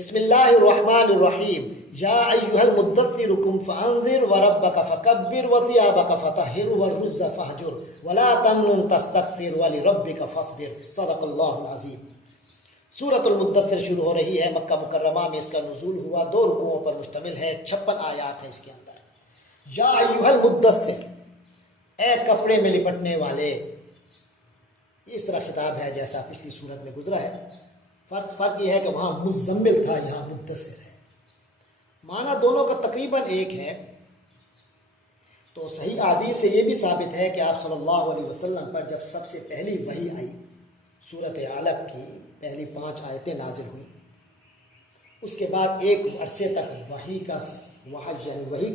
بسم اللہ الرحمن الرحیم یا ایہا المدثر قم فانذر وربک فکبر وثیابک فطہر والرجز فہجر ولا تمنن تستکثر ولربک فاصبر صدق اللہ العظیم۔ سورۃ المدثر شروع ہو رہی ہے، مکہ مکرمہ میں اس کا نزول ہوا، 2 رکوعوں پر مشتمل ہے، 56 آیات ہیں اس کے اندر۔ یا ایہا المدثر، اے کپڑے میں لپٹنے والے، اس طرح خطاب ہے جیسا پچھلی سورت میں گزرا ہے۔ فرق یہ ہے کہ وہاں مزمل تھا، یہاں مدثر ہے۔ معنی دونوں کا تقریباً ایک ہے۔ تو صحیح حدیث سے یہ بھی ثابت ہے کہ آپ صلی اللہ علیہ وسلم پر جب سب سے پہلی وحی آئی، سورۃ علق کی پہلی 5 آیتیں نازل ہوئیں، اس کے بعد ایک عرصے تک وحی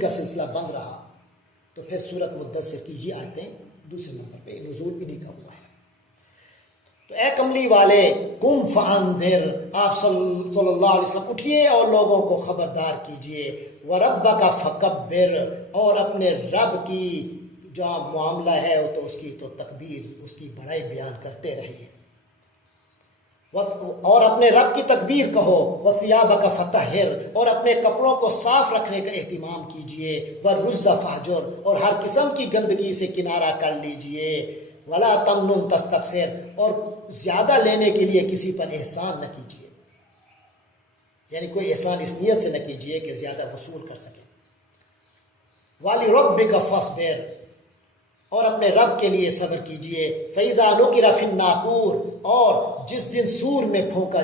کا سلسلہ بند رہا، تو پھر سورۃ مدثر کی یہ آیتیں دوسرے نمبر پہ نزول انہی کا ہوا ہے۔ تو اے کملی والے، قم فانذر، آپ صلی اللہ علیہ وسلم اٹھیے اور لوگوں کو خبردار کیجئے، وربک فکبر، اور اپنے رب کی جو معاملہ ہے وہ تو اس کی تو تکبیر، اس کی بڑائی بیان کرتے رہیے، اور اپنے رب کی تکبیر کہو، وثیابک فطہر، اور اپنے کپڑوں کو صاف رکھنے کا اہتمام کیجئے، والرجز فہجر، اور ہر قسم کی گندگی سے کنارہ کر لیجئے، ولا تمنن تستکثر، اور زیادہ لینے کے لیے کسی پر احسان نہ کیجیے، یعنی کوئی احسان اس نیت سے نہ کیجیے کہ زیادہ وصول کر سکے۔ وَلِرَبِّكَ فَاصْبِرْ، اور اپنے رب کے لیے صبر کیجیے۔ فَإِذَا نُقِرَ فِي النَّاقُورِ، اور جس دن سور میں پھونک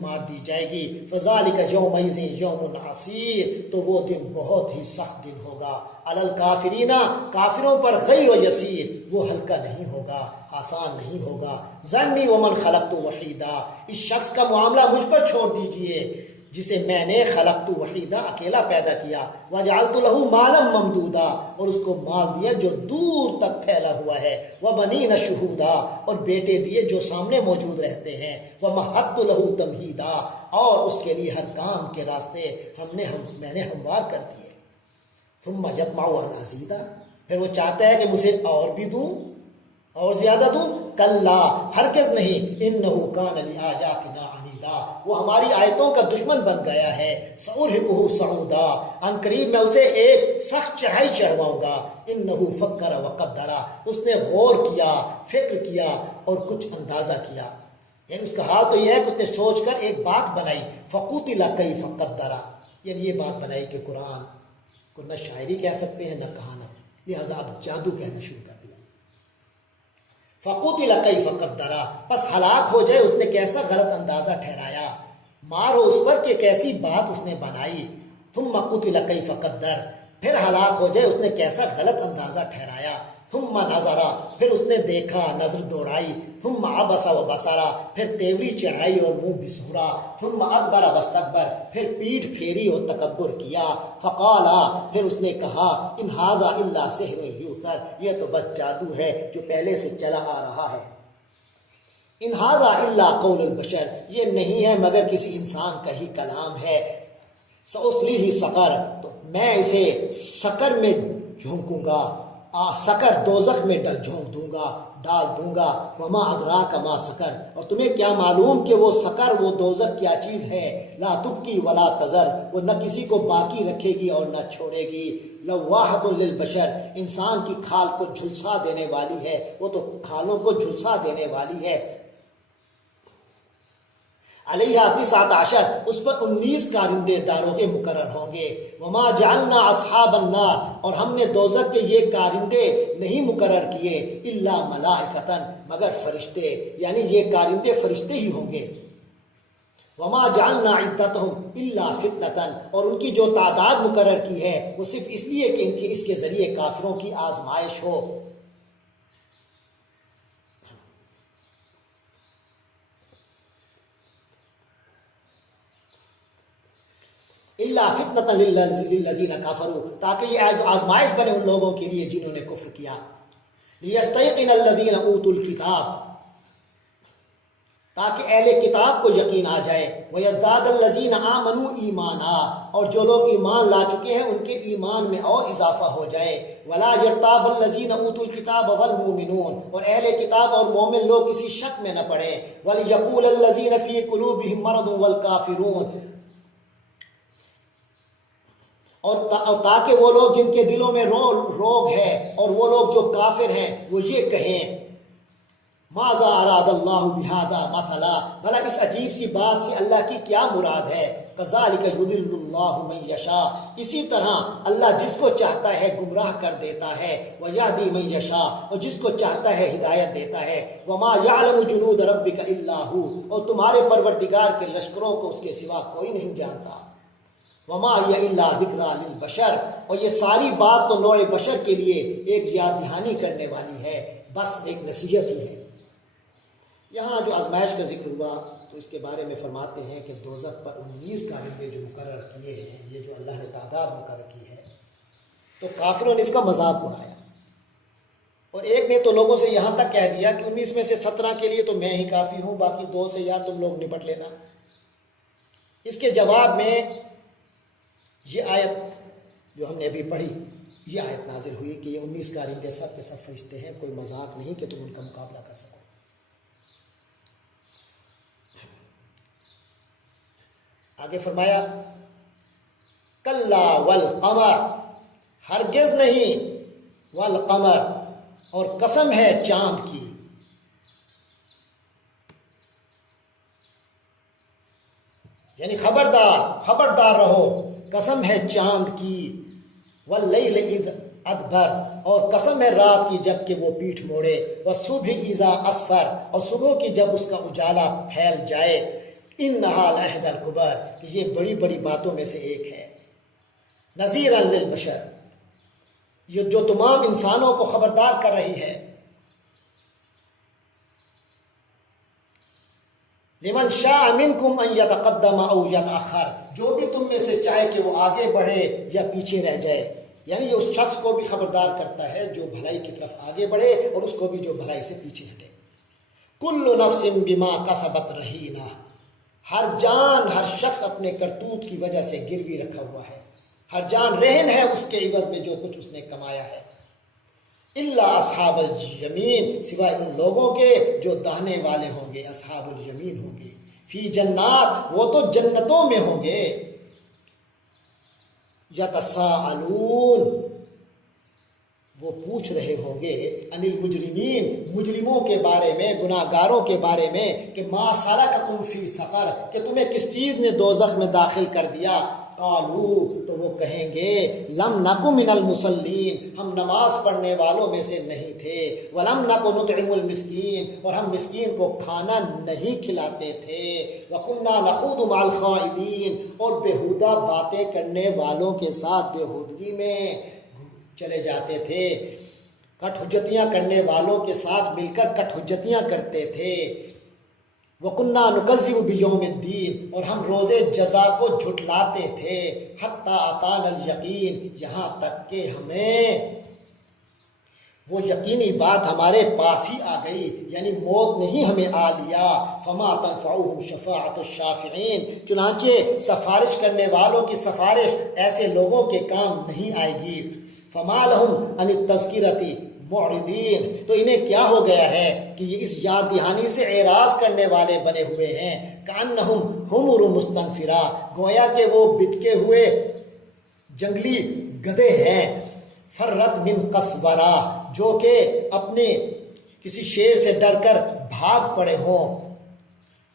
مار دی جائے گی، فَذَلِكَ يَوْمَئِذٍ يَوْمٌ عَسِيرٌ، تو وہ دن بہت ہی سخت دن ہوگا۔ عَلَى الْكَافِرِينَ، کافروں پر غیر یسیر، وہ ہلکا نہیں ہوگا، آسان نہیں ہوگا۔ ذَرْنِي وَمَنْ خَلَقْتُ وَحِیدًا، اس شخص کا معاملہ مجھ پر چھوڑ دیجئے جسے میں نے خلقت وحیدہ اکیلا پیدا کیا، وجعلت له مالا ممدودا، اور اس کو مال دیا جو دور تک پھیلا ہوا ہے، وبنین شہودا، اور بیٹے دیے جو سامنے موجود رہتے ہیں، ومہدت له تمہیدا، اور اس کے لیے ہر کام کے راستے میں نے ہموار کر دیے۔ ثم یطمع ان ازید، پھر وہ چاہتا ہے کہ مجھے اور بھی دوں، اور زیادہ دوں۔ کلا، ہرگز نہیں، انہ کان لآیاتنا عنیدا، وہ ہماری آیتوں کا دشمن بن گیا ہے۔ سأرہقہ صعودا، ان قریب میں اسے ایک سخت چڑھائی چڑھواؤں گا۔ انہ فکر وقدر، اس نے غور کیا، فکر کیا اور کچھ اندازہ کیا، یعنی اس کا حال تو یہ ہے کہ اس نے سوچ کر ایک بات بنائی۔ فقتل کیف قدر، یعنی یہ بات بنائی کہ قرآن کو نہ شاعری کہہ سکتے ہیں نہ کہانت، لہذا اب جادو کہنا شروع کر دیا۔ فقتل کیف قدر، پس ہلاک ہو جائے اس نے کیسا غلط اندازہ ٹھہرایا، مارو اس پر کہ کیسی بات اس نے بنائی۔ ثم قتل کیف قدر، پھر ہلاک ہو جائے اس نے کیسا غلط اندازہ ٹھہرایا۔ ثم نظر، پھر اس نے دیکھا، نظر دوڑائی۔ ثم عبس وبصر، پھر تیوری چڑھائی اور منہ بسورا۔ ثم ادبر واستکبر، پھر پیٹھ پھیری اور تکبر کیا۔ فقال، پھر اس نے کہا، ان ھذا الا سحر یؤثر، یہ تو بس جادو ہے جو پہلے سے چلا آ رہا ہے۔ ان ھذا الا قول البشر، یہ نہیں ہے مگر کسی انسان کا ہی کلام ہے۔ سأصلیہ سقر، تو میں اسے سقر میں جھونکوں گا، سقر دوزخ میں جھونک دوں گا، ڈال دوں گا۔ وما ادراک ما سقر، اور تمہیں کیا معلوم کہ وہ سقر، وہ دوزخ کیا چیز ہے۔ لا تبقی ولا تذر، وہ نہ کسی کو باقی رکھے گی اور نہ چھوڑے گی۔ لواحۃ للبشر، انسان کی کھال کو جھلسا دینے والی ہے، وہ تو کھالوں کو جھلسا دینے والی ہے۔ علیہ 19، اس پر 19 کارندے داروغے مقرر ہوں گے۔ وما جعلنا اصحاب النار، اور ہم نے دوزخ کے یہ کارندے نہیں مقرر کیے، الا ملائکۃ، مگر فرشتے، یعنی یہ کارندے فرشتے ہی ہوں گے۔ وما جعلنا عدتهم الا فتنۃ، اور ان کی جو تعداد مقرر کی ہے وہ صرف اس لیے کہ اس کے ذریعے کافروں کی آزمائش ہو۔ الا فتنۃ للذین کفروا، تاکہ یہ آزمائش بنے ان لوگوں کے لیے جنہوں نے کفر کیا۔ لیستیقن الذین اوتوا الکتاب، تاکہ اہل کتاب کو یقین آ جائے۔ ویزداد الذین آمنوا ایمانا، اور جو لوگ ایمان لا چکے ہیں ان کے ایمان میں اور اضافہ ہو جائے۔ ولا یرتاب الذین اوتوا الکتاب والمؤمنون، اور اہل کتاب اور مومن لوگ کسی شک میں نہ پڑیں۔ ولیقول الذین فی قلوبہم مرض والکافرون، اور تاکہ وہ لوگ جن کے دلوں میں روگ ہے اور وہ لوگ جو کافر ہیں وہ یہ کہیں ماذا اراد اللہ بہذا مثلا، بھلا اس عجیب سی بات سے اللہ کی کیا مراد ہے. کذالک یضل اللہ من یشاء، اسی طرح اللہ جس کو چاہتا ہے گمراہ کر دیتا ہے. ویہدی من یشاء، اور جس کو چاہتا ہے ہدایت دیتا ہے. وما یعلم جنود ربک الا ھو، اور تمہارے پروردگار کے لشکروں کو اس کے سوا کوئی نہیں جانتا. وما ہی الا ذکریٰ للبشر، اور یہ ساری بات تو نوع بشر کے لیے ایک یاد دہانی کرنے والی ہے، بس ایک نصیحت ہی ہے. یہاں جو آزمائش کا ذکر ہوا تو اس کے بارے میں فرماتے ہیں کہ دوزخ پر 19 کارندے جو مقرر کیے ہیں، یہ جو اللہ نے تعداد مقرر کی ہے، تو کافروں نے اس کا مذاق اڑایا. اور ایک نے تو لوگوں سے یہاں تک کہہ دیا کہ 19 میں سے 17 کے لیے تو میں ہی کافی ہوں، باقی 2 سے یار تم لوگ نپٹ لینا. اس کے جواب میں یہ آیت جو ہم نے ابھی پڑھی، یہ آیت نازل ہوئی کہ یہ 19 کارندے سب کے سب فرشتے ہیں، کوئی مذاق نہیں کہ تم ان کا مقابلہ کر سکو. آگے فرمایا کلا والقمر، ہرگز نہیں، والقمر، اور قسم ہے چاند کی. یعنی خبردار رہو، قسم ہے چاند کی. واللیل اذ ادبر، اور قسم ہے رات کی جب کہ وہ پیٹھ موڑے. والصبح اذا اسفر، اور صبح کی جب اس کا اجالا پھیل جائے. انہا لإحدی الکبر، کہ یہ بڑی بڑی باتوں میں سے ایک ہے. نذیرا للبشر، یہ جو تمام انسانوں کو خبردار کر رہی ہے. لمن شاء منکم ان یتقدم او یتأخر، جو بھی تم میں سے چاہے کہ وہ آگے بڑھے یا پیچھے رہ جائے. یعنی یہ اس شخص کو بھی خبردار کرتا ہے جو بھلائی کی طرف آگے بڑھے اور اس کو بھی جو بھلائی سے پیچھے ہٹے. کل نفس بما کسبت رہینہ، ہر جان، ہر شخص اپنے کرتوت کی وجہ سے گروی رکھا ہوا ہے. ہر جان رہن ہے اس کے عوض میں جو کچھ اس نے کمایا ہے. الا اصحاب الیمین، سوائے ان لوگوں کے جو داہنے والے ہوں گے، اصحاب الیمین ہوں گے. فی جنات، وہ تو جنتوں میں ہوں گے. یتساءلون، وہ پوچھ رہے ہوں گے، ان المجرمین، مجرموں کے بارے میں، گناہ گاروں کے بارے میں، کہ ما سلککم فی سقر، کہ تمہیں کس چیز نے دوزخ میں داخل کر دیا. قالوا، تو وہ کہیں گے، لم نک من المصلین، ہم نماز پڑھنے والوں میں سے نہیں تھے. ولم نک نطعم المسکین، اور ہم مسکین کو کھانا نہیں کھلاتے تھے. وکنا نخوض مع الخائضین، اور بیہودہ باتیں کرنے والوں کے ساتھ بیہودگی میں چلے جاتے تھے. کٹ حجتیاں کرنے والوں کے ساتھ مل کر کٹ حجتیاں کرتے تھے. وَكُنَّا نُكَذِّبُ بِيَوْمِ الدِّينِ، اور ہم روز جزا کو جھٹلاتے تھے. حَتَّى أَتَانَا الْيَقِينَ، یہاں تک کہ ہمیں وہ یقینی بات ہمارے پاس ہی آ گئی، یعنی موت نہیں ہمیں آ لیا. فَمَا تَنْفَعُهُمْ شَفَاعَةُ الشَّافِعِينَ، چنانچہ سفارش کرنے والوں کی سفارش ایسے لوگوں کے کام نہیں آئے گی. فَمَا لَهُمْ عَنِ التَّذْكِرَةِ معرضین، تو انہیں کیا ہو گیا ہے کہ یہ اس یاد دہانی سے اعراض کرنے والے بنے ہوئے ہیں. کأنہم حمر مستنفرہ، گویا کہ وہ بتکے ہوئے جنگلی گدھے ہیں. فرت من قصورہ، جو کہ اپنے کسی شیر سے ڈر کر بھاگ پڑے ہوں.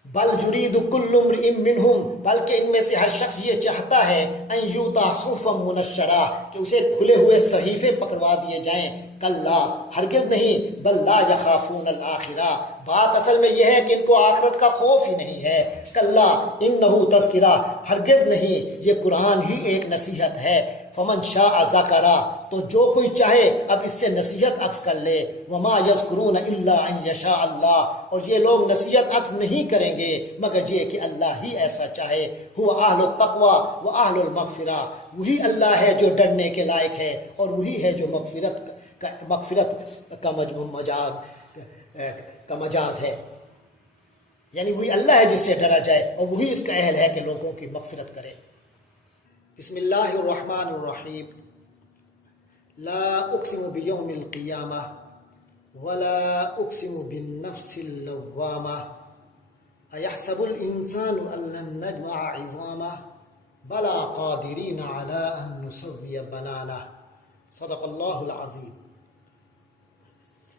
بل یرید کل امرئ منہم، بلکہ ان میں سے ہر شخص یہ چاہتا ہے ان یؤتی صحفا منشرہ، کہ اسے کھلے ہوئے صحیفے پکڑوا دیے جائیں. کلا، ہرگز نہیں. بل لا یخافون الآخرہ، بات اصل میں یہ ہے کہ ان کو آخرت کا خوف ہی نہیں ہے. کلا انہ تذکرہ، ہرگز نہیں، یہ قرآن ہی ایک نصیحت ہے. فمن شاء ذکرہ، تو جو کوئی چاہے اب اس سے نصیحت اخذ کر لے. وما یذکرون الا ان یشاء اللہ، اور یہ لوگ نصیحت اخذ نہیں کریں گے مگر یہ کہ اللہ ہی ایسا چاہے. هو اہل التقوی و اہل المغفرہ، وہی اللہ ہے جو ڈرنے کے لائق ہے اور وہی ہے جو مغفرت کا مجاز ہے. یعنی وہی اللہ ہے جس سے ڈرا جائے اور وہی اس کا اہل ہے کہ لوگوں کی مغفرت کرے. بسم اللہ الرحمن الرحیم. لا اقسم بیوم القیامہ ولا اقسم بالنفس اللوامہ ایحسب الانسان ان لن نجمع عظامہ بلا قادرین علی ان نسوی بنانہ صدق اللہ العظیم۔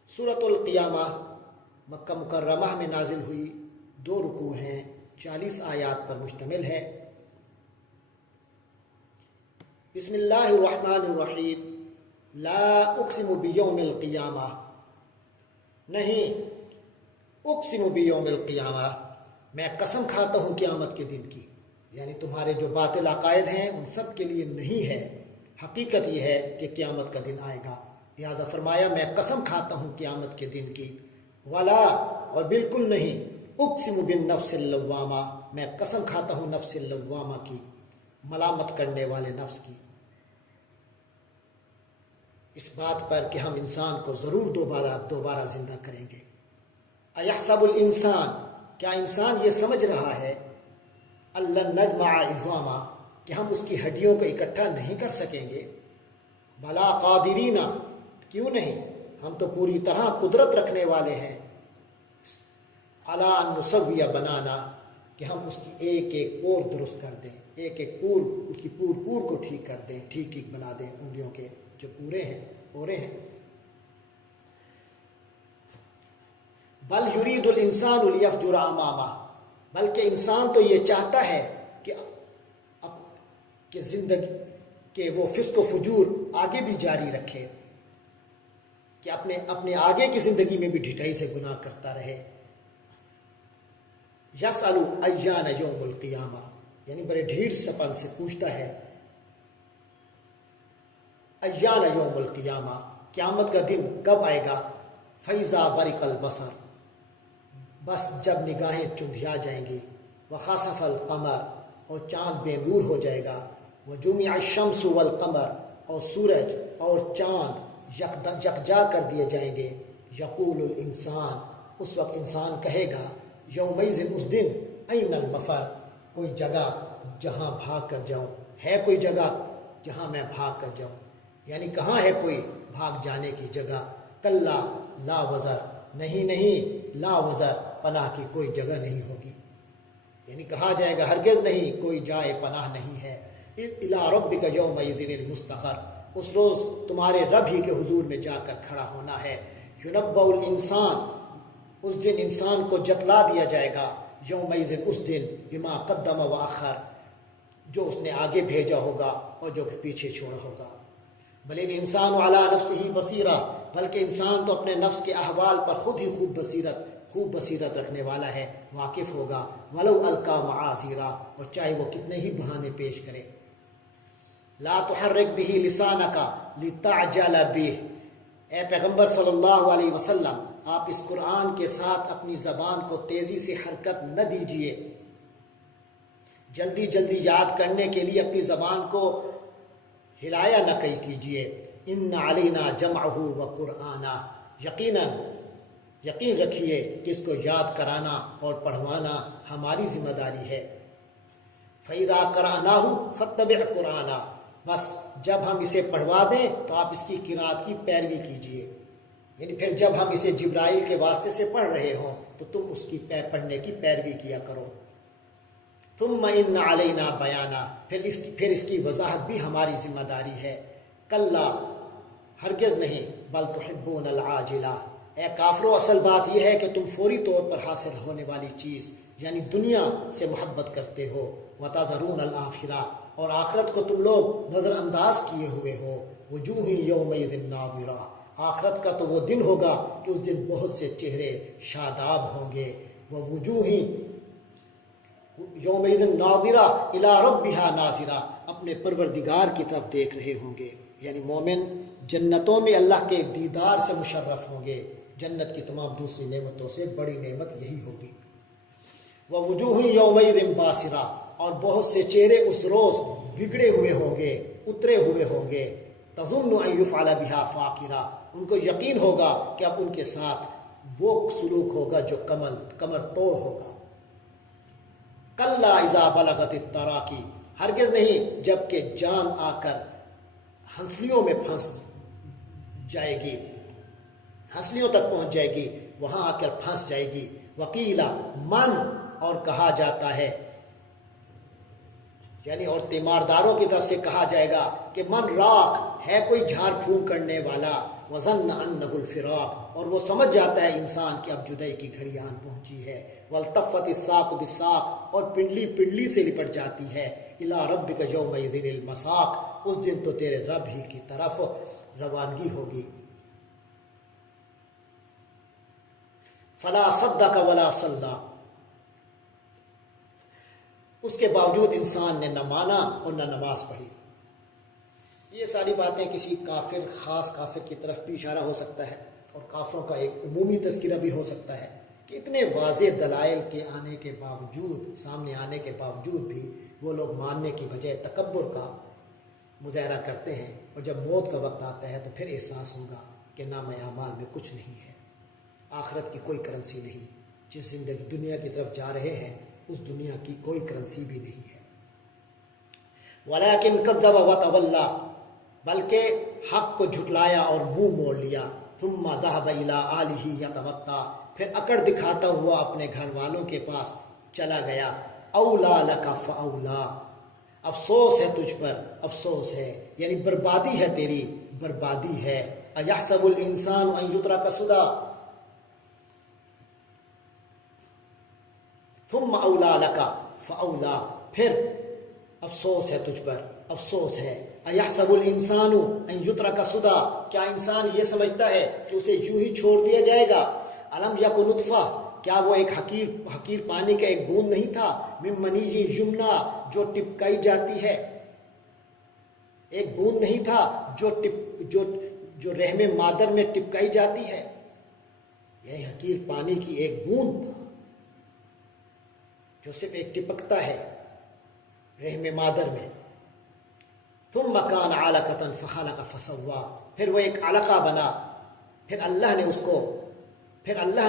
سورۃ القیامہ مکہ مکرمہ میں نازل ہوئی، 2 رکوع ہیں، 40 آیات پر مشتمل ہے۔ بسم اللہ الرحمن الرحیم۔ لا اقسم بیوم القیامہ، نہیں، اقسم بیوم القیامہ، میں قسم کھاتا ہوں قیامت کے دن کی، یعنی تمہارے جو باطل عقائد ہیں ان سب کے لیے نہیں ہے، حقیقت یہ ہے کہ قیامت کا دن آئے گا، لہٰذا فرمایا میں قسم کھاتا ہوں قیامت کے دن کی۔ ولا، اور بالکل نہیں، اقسم بالنفس اللوامہ، میں قسم کھاتا ہوں نفس اللوامہ کی، ملامت کرنے والے نفس کی، اس بات پر کہ ہم انسان کو ضرور دوبارہ زندہ کریں گے۔ ایحسب الانسان، کیا انسان یہ سمجھ رہا ہے، اللہ نجمع عظامہ، کہ ہم اس کی ہڈیوں کو اکٹھا نہیں کر سکیں گے؟ بلا قادرین، کیوں نہیں، ہم تو پوری طرح قدرت رکھنے والے ہیں، علی ان نسوی بنانا، کہ ہم اس کی ایک ایک پور درست کر دیں، ایک ایک پور، اس کی پور کو ٹھیک کر دیں، ٹھیک بنا دیں، انگلیوں کے جو پورے ہیں۔ بل یرید الانسان لیفجر امامہ، بلکہ انسان تو یہ چاہتا ہے کہ زندگی کہ وہ فسق و فجور آگے بھی جاری رکھے، کہ اپنے آگے کی زندگی میں بھی ڈھٹائی سے گناہ کرتا رہے۔ یسأل ایان یوم القیامہ، یعنی بڑے ڈھیر سپن سے پوچھتا ہے، ایان یوم القیامہ، قیامت کا دن کب آئے گا؟ فیضا برق البصر، بس جب نگاہیں چندھیا جائیں گی، وخسف القمر، اور چاند بے نور ہو جائے گا، وجمع الشمس والقمر، اور سورج اور چاند یکجا کر دیے جائیں گے۔ یقول الانسان، اس وقت انسان کہے گا، یومئذ، اس دن، این المفر، کوئی جگہ جہاں بھاگ کر جاؤں، ہے کوئی جگہ جہاں میں بھاگ کر جاؤں، یعنی کہاں ہے کوئی بھاگ جانے کی جگہ؟ کلا لا وزر، نہیں، لا وزر، پناہ کی کوئی جگہ نہیں ہوگی، یعنی کہا جائے گا ہرگز نہیں، کوئی جائے پناہ نہیں ہے۔ الی ربک یومئذ المستقر، اس روز تمہارے رب ہی کے حضور میں جا کر کھڑا ہونا ہے۔ ینبأ الانسان، اس دن انسان کو جتلا دیا جائے گا، یومئذ، اس دن، بما قدم واخر، جو اس نے آگے بھیجا ہوگا اور جو پیچھے چھوڑا ہوگا۔ بل الانسان علی نفسہ بصیرہ، بلکہ انسان تو اپنے نفس کے احوال پر خود ہی خوب بصیرت رکھنے والا ہے، واقف ہوگا۔ ولو القی معاذیرا، اور چاہے وہ کتنے ہی بہانے پیش کرے۔ لا تحرک بہ لسانک لتعجل بہ، اے پیغمبر صلی اللہ علیہ وسلم، آپ اس قرآن کے ساتھ اپنی زبان کو تیزی سے حرکت نہ دیجیے، جلدی یاد کرنے کے لیے اپنی زبان کو ہلایا نہ کیجیے۔ ان علینا جمعہ و قرآنہ، یقین رکھیے کہ اس کو یاد کرانا اور پڑھوانا ہماری ذمہ داری ہے۔ فَإِذَا قَرَأْنَاهُ فَاتَّبِعْ قُرْآنَهُ، بس جب ہم اسے پڑھوا دیں تو آپ اس کی قرات کی پیروی کیجیے، یعنی پھر جب ہم اسے جبرائیل کے واسطے سے پڑھ رہے ہوں تو تم اس کی پڑھنے کی پیروی کیا کرو۔ ثم ان علینا بیانہ، پھر اس کی وضاحت بھی ہماری ذمہ داری ہے۔ کلا، ہرگز نہیں، بل تحبون العاجلہ، اے کافرو، اصل بات یہ ہے کہ تم فوری طور پر حاصل ہونے والی چیز یعنی دنیا سے محبت کرتے ہو۔ وتذرون الآخرہ، اور آخرت کو تم لوگ نظر انداز کیے ہوئے ہو۔ وجوہ یومئذ ناظرہ، آخرت کا تو وہ دن ہوگا کہ اس دن بہت سے چہرے شاداب ہوں گے۔ ووجوہ یومئذ ناظرہ الی ربہا ناظرہ، اپنے پروردگار کی طرف دیکھ رہے ہوں گے، یعنی مومن جنتوں میں اللہ کے دیدار سے مشرف ہوں گے۔ جنت کی تمام دوسری نعمتوں سے بڑی نعمت یہی ہوگی۔ ووجوہ یومئذ باسرہ، اور بہت سے چہرے اس روز بگڑے ہوئے ہوں گے، اترے ہوئے ہوں گے۔ تظن ان یفعل بہا فاقرہ، ان کو یقین ہوگا کہ اب ان کے ساتھ وہ سلوک ہوگا جو کمر توڑ ہوگا۔ کلا اذا بلغت التراقی، ہرگز نہیں جب کہ جان آ کر ہنسلیوں میں پھنس جائے گی، ہنسلیوں تک پہنچ جائے گی، وہاں آ کر پھنس جائے گی۔ وقیلا من، اور کہا جاتا ہے یعنی اور تیمارداروں کی طرف سے کہا جائے گا کہ من راق ہے کوئی جھاڑ پھونک کرنے والا، وظن انہ الفراق اور وہ سمجھ جاتا ہے انسان کہ اب جدائی کی گھڑی آن پہنچی ہے، والتفت الساق بالساق اور پنڈلی پنڈلی سے لپٹ جاتی ہے، الی ربک یومئذ المساق اس دن تو تیرے رب ہی کی طرف روانگی ہوگی۔ فلا صدق ولا صلی، اس کے باوجود انسان نے نہ مانا اور نہ نماز پڑھی۔ یہ ساری باتیں کسی کافر، خاص کافر کی طرف بھی اشارہ ہو سکتا ہے، اور کافروں کا ایک عمومی تذکرہ بھی ہو سکتا ہے کہ اتنے واضح دلائل کے آنے کے باوجود، سامنے آنے کے باوجود بھی وہ لوگ ماننے کی بجائے تکبر کا مظاہرہ کرتے ہیں، اور جب موت کا وقت آتا ہے تو پھر احساس ہوگا کہ نام اعمال میں کچھ نہیں ہے، آخرت کی کوئی کرنسی نہیں، جس زندگی دنیا کی طرف جا رہے ہیں اس دنیا کی کوئی کرنسی بھی نہیں ہے۔ وَلَٰكِنْ كَذَّبَ وَتَوَلَّىٰ بلکہ حق کو جھٹلایا اور منہ موڑ لیا، ثُمَّ ذَهَبَ إِلَىٰ آلِهِ يَتَمَطَّىٰ پھر اکڑ دکھاتا ہوا اپنے گھر والوں کے پاس چلا گیا۔ أَوْلَىٰ لَكَ فَأَوْلَىٰ افسوس ہے تجھ پر، افسوس ہے، یعنی بربادی ہے تیری، بربادی ہے۔ أَيَحْسَبُ الْإِنسَانُ أَن يُتْرَكَ سُدًى ثم اولا لک فاولا پھر افسوس ہے تجھ پر، افسوس ہے۔ ایحسب الانسان ان یترک سدی کیا انسان یہ سمجھتا ہے کہ اسے یوں ہی چھوڑ دیا جائے گا؟ الم یک نطفہ کیا وہ ایک حقیر پانی کا ایک بوند نہیں تھا، من منی یمنا جو ٹپکائی جاتی ہے، ایک بوند نہیں تھا جو رحم مادر میں ٹپکائی جاتی ہے، یہ حقیر پانی کی ایک بوند تھا جو صرف ایک ٹپکتا ہے رحم مادر میں۔ ثم کان علقۃ فخلق فسویٰ پھر وہ ایک علقہ بنا، پھر اللہ نے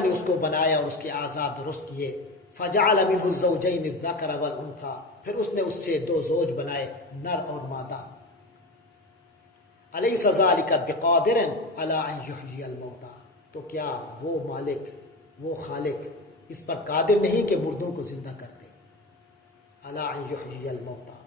اس کو بنایا اور اس کے اعضاء درست کیے۔ فجعل منہ الزوجین الذکر والانثیٰ پھر اس نے اس سے دو زوج بنائے، نر اور مادہ۔ الیس ذلک بقادر علی ان یحیی الموتیٰ تو کیا وہ مالک، وہ خالق اس پر قادر نہیں کہ مردوں کو زندہ کرتے؟ علی ان یحیی الموتیٰ